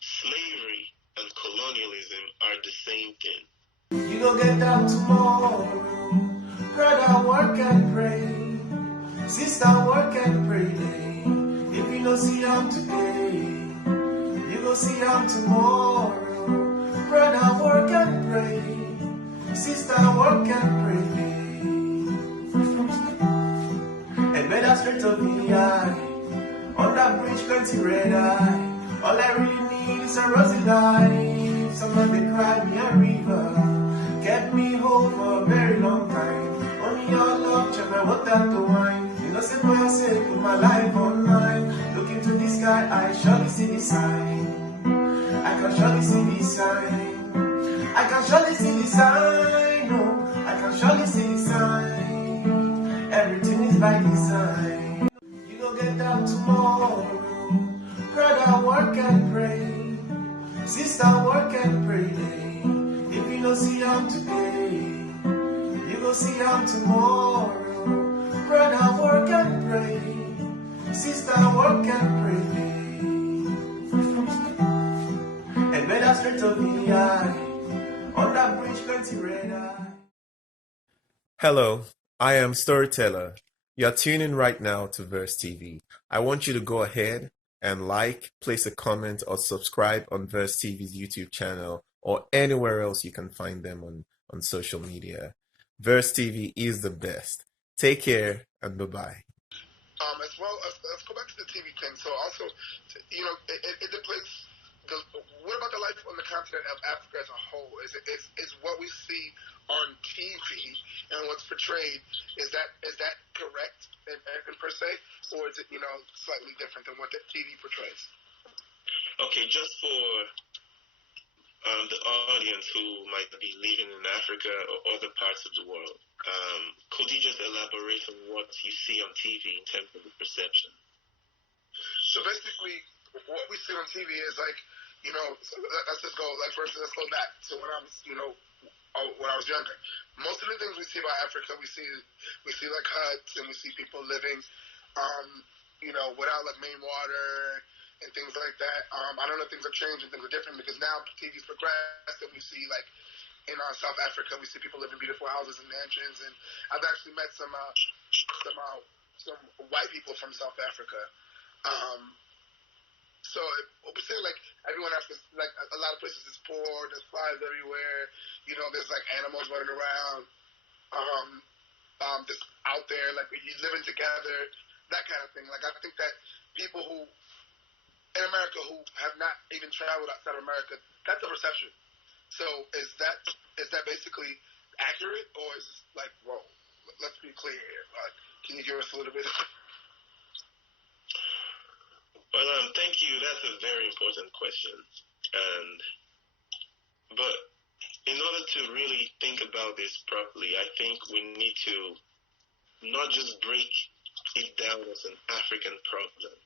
Slavery and colonialism are the same thing. You go get down tomorrow. Brother, work and pray. Sister, work and pray. If you don't see them today, you go see them tomorrow. Brother, work and pray. Sister, work and pray. And better straight to the eye. On that bridge, plenty red eye. All I really need is a rosy life. Someone they cried me a river. Kept me whole for a very long time. Only your love, check my water to wine. You know, say for your sake, put my life online. Look into the sky, I surely see the sign. I can surely see the sign. I can surely see the sign. No, I can surely see the sign. Everything is by design. You go get down tomorrow. Brother, work and pray. Sister, work and pray. If you don't see them today, you go see them tomorrow. Brother, work and pray. Sister, work and pray. And better straight to the eye. On that bridge, plenty red eye. Hello, I am StoryTeller. You're tuning right now to Verse TV. I want you to go ahead and like, place a comment, or subscribe on Verse TV's YouTube channel or anywhere else you can find them on social media. Verse TV is the best. Take care and bye-bye. As well, let's go back to the TV thing. So also, it depicts what about the life on the continent of Africa as a whole? Is what we see on TV and what's portrayed, is that correct in per se, or is it slightly different than what the TV portrays? Okay, just for the audience who might be living in Africa or other parts of the world, could you just elaborate on what you see on TV in terms of the perception? So basically, what we see on TV is like, let's just go, like first, let's go back to when I was younger. Most of the things we see about Africa, we see like huts and we see people living, without like main water and things like that. I don't know if things have changed and things are different because now TV's progressed and we see like in South Africa, we see people live in beautiful houses and mansions. And I've actually met some white people from South Africa. So we say like everyone has to, like a lot of places is poor. There's flies everywhere. There's like animals running around. Just out there, like you're living together, that kind of thing. Like I think that people who in America who have not even traveled outside of America, that's a perception. So is that basically accurate, or is it like, whoa? Let's be clear here. Can you give us a little bit? Well, thank you. That's a very important question. But in order to really think about this properly, I think we need to not just break it down as an African problem.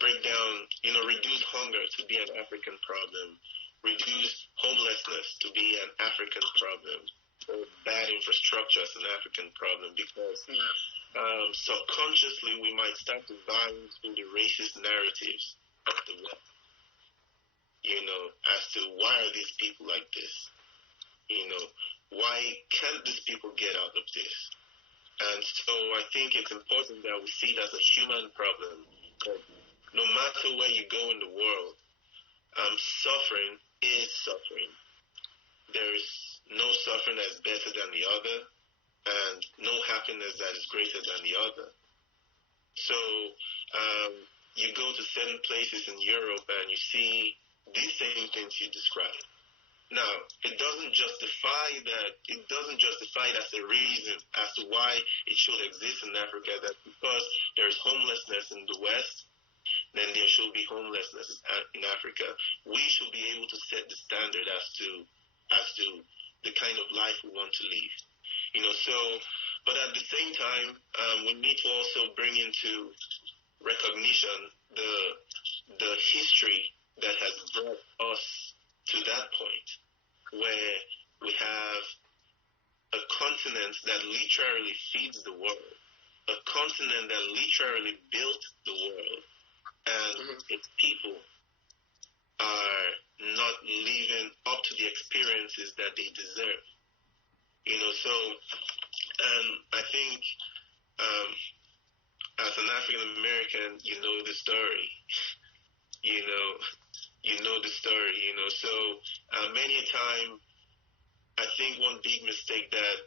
Break down, reduce hunger to be an African problem, reduce homelessness to be an African problem, or bad infrastructure as an African problem, because subconsciously we might start to buy into the racist narratives of the West, as to why are these people like this? Why can't these people get out of this? And so I think it's important that we see it as a human problem. No matter where you go in the world, suffering is suffering. There's no suffering that's better than the other, and no happiness that is greater than the other. So you go to certain places in Europe and you see these same things you described. Now, it doesn't justify it as a reason as to why it should exist in Africa, that because there is homelessness in the West, then there should be homelessness in Africa. We should be able to set the standard as to the kind of life we want to live. But at the same time, we need to also bring into recognition the history that has brought us to that point, where we have a continent that literally feeds the world, a continent that literally built the world and its people. up to the experiences that they deserve. So I think as an African American, you know the story. You know the story. So many a time, I think one big mistake that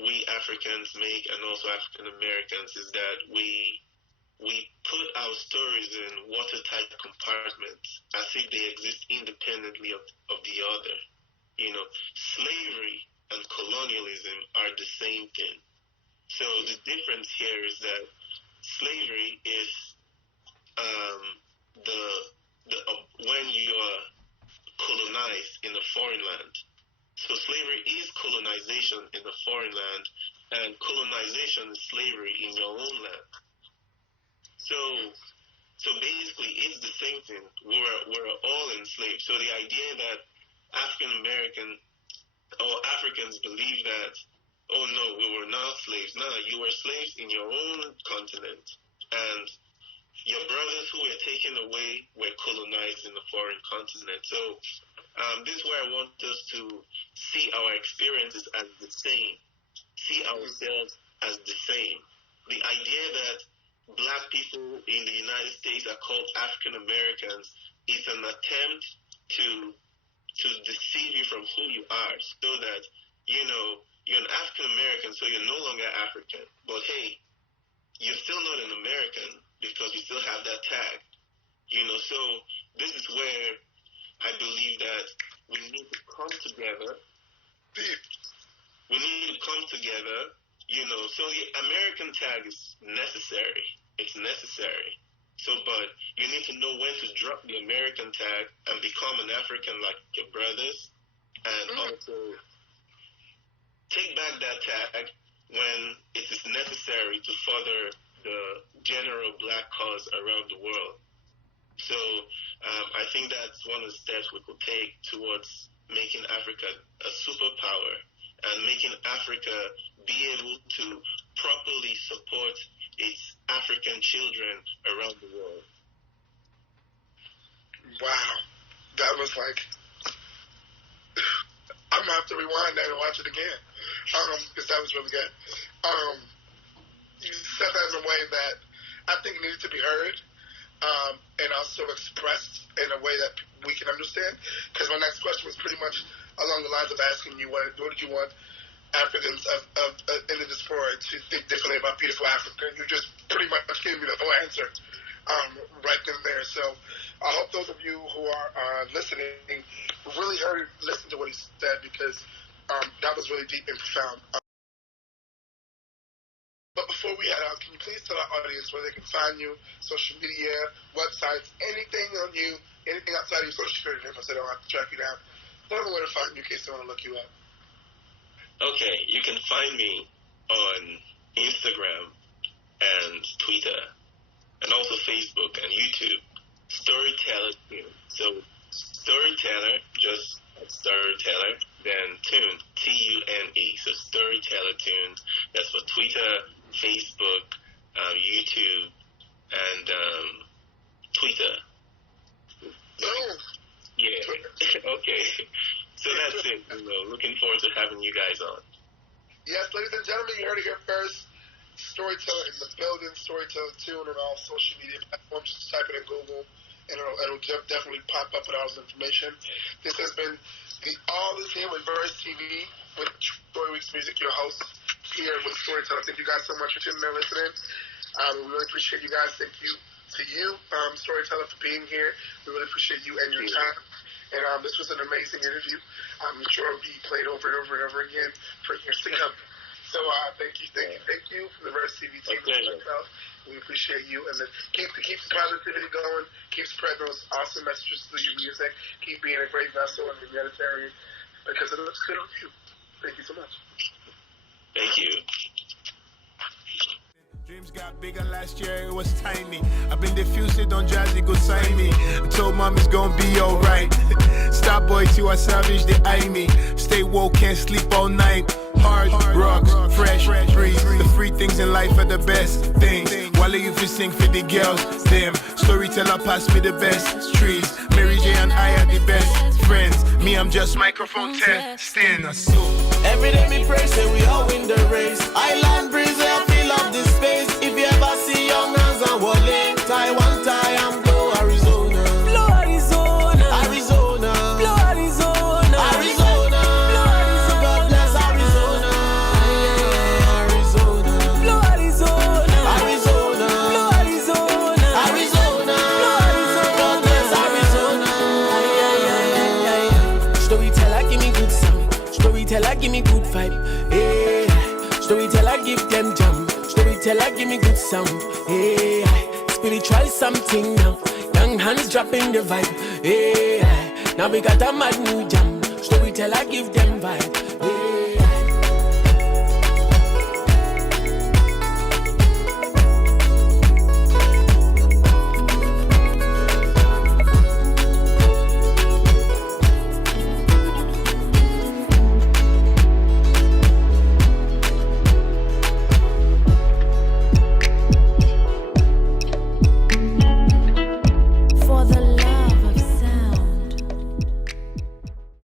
we Africans make, and also African Americans, is that we put our stories in watertight compartments as if they exist independently of the other. Slavery and colonialism are the same thing. So the difference here is that slavery is when you are colonized in a foreign land. So slavery is colonization in a foreign land, and colonization is slavery in your own land. So basically, it's the same thing. We're all enslaved. So the idea that African American or Africans believe that, oh no, we were not slaves. No, you were slaves in your own continent, and your brothers who were taken away were colonized in a foreign continent. So this is where I want us to see our experiences as the same, see ourselves as the same. The idea that Black people in the United States are called African Americans is an attempt to deceive you from who you are, so that you're an African American, so you're no longer African. But hey, you're still not an American because you still have that tag. So this is where I believe that we need to come together. So the American tag is necessary. It's necessary. So, but you need to know when to drop the American tag and become an African like your brothers, and also take back that tag when it is necessary to further the general Black cause around the world. So I think that's one of the steps we could take towards making Africa a superpower and making Africa be able to properly support its African children around the world. Wow. That was like, I'm going to have to rewind that and watch it again, because that was really good. You said that in a way that I think needed to be heard, and also expressed in a way that we can understand, because my next question was pretty much along the lines of asking you, what did you want Africans in the diaspora to think differently about beautiful Africa? You just pretty much gave me the whole answer right then and there. So I hope those of you who are listening really listened to what he said, because that was really deep and profound. But before we head out, can you please tell our audience where they can find you, social media, websites, anything on you, anything outside of your social security number, so they don't have to track you down? Tell them where to find you in case they want to look you up. Okay, you can find me on Instagram and Twitter, and also Facebook and YouTube. StoryTeller Tune. So StoryTeller, just StoryTeller, then Tune, Tune. So StoryTeller Tune. That's for Twitter, Facebook, YouTube, and Twitter. Yeah. Okay. So that's it. Looking forward to having you guys on. Yes, ladies and gentlemen, you heard it here first. StoryTeller in the building. StoryTeller Tune on all social media platforms. Just type it in Google, and it'll definitely pop up with all this information. This has been the All Is Here with Verse TV with Troy Weeks Music, your host here with StoryTeller. Thank you guys so much for tuning in and listening. We really appreciate you guys. Thank you to you, StoryTeller, for being here. We really appreciate you and your time. And this was an amazing interview. I'm sure it'll be played over and over and over again for years to come. So thank you for the Verse TV team. We appreciate you, and keep the positivity going. Keep spreading those awesome messages through your music. Keep being a great vessel and humanitarian, because it looks good on you. Thank you so much. Thank you. Dreams got bigger last year, it was tiny. I've been diffused, it don't jazz, it go sign me. I told mom it's gonna be alright. Star boy to a savage, they eye me. Stay woke, can't sleep all night. Hard rocks, fresh breeze. The free things in life are the best things. While if you sing for the girls, them. StoryTeller pass me the best trees. Mary J and I are the best friends. Me, I'm just microphone testing a suit. Every day me pray, say we all win the race. Island breeze, I feel up this space. If you ever see young hands and Wale, Taiwan, and blow Arizona. Blow Arizona. Arizona. Blow Arizona. Arizona. Blow Arizona. God bless Arizona. Arizona. Blow Arizona. Arizona. Blow Arizona. Arizona. Blow Arizona. God bless Arizona. Storyteller, give me good sound. Storyteller, give me good vibe. Hey. Storyteller, give them jam. Storyteller, give me good sound. Hey. Spiritual something now. Young hands dropping the vibe. Hey. Now we got a mad new jam. Storyteller, give them vibe. Hey.